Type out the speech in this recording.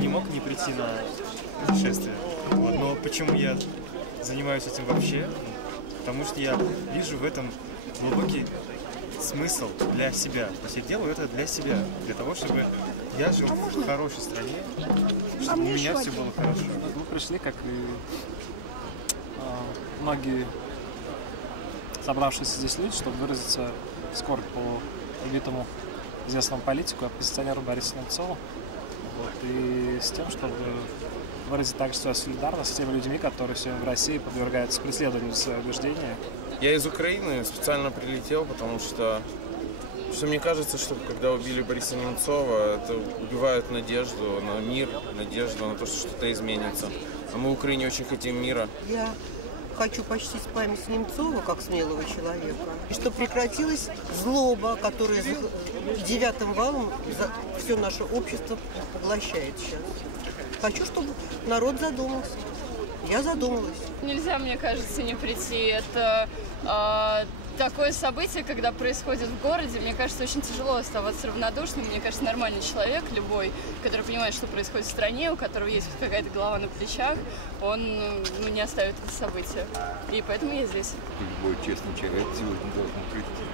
не мог не прийти на путешествие. Вот. Но почему я занимаюсь этим вообще? Потому что я вижу в этом глубокий смысл для себя. То есть я делаю это для себя, для того, чтобы я жил в хорошей стране, чтобы у меня все было хорошо. Мы пришли, как и многие собравшиеся здесь люди, чтобы выразиться скорбь по убитому известному политику, оппозиционеру Борису Немцову. Вот, и с тем, чтобы выразить также свою солидарность с теми людьми, которые сегодня в России подвергаются преследованию за свои убеждения. Я из Украины специально прилетел, потому что мне кажется, что когда убили Бориса Немцова, это убивает надежду на мир, надежду на то, что что-то изменится. А мы в Украине очень хотим мира. Я хочу почтить память Немцова как смелого человека, и чтобы прекратилась злоба, которая девятым валом все наше общество поглощает сейчас. Хочу, чтобы народ задумался. Я задумалась. Нельзя, мне кажется, не прийти. Это такое событие, когда происходит в городе. Мне кажется, очень тяжело оставаться равнодушным. Мне кажется, нормальный человек, любой, который понимает, что происходит в стране, у которого есть какая-то голова на плечах, он не оставит это событие. И поэтому я здесь. Любой честный человек сегодня должен прийти.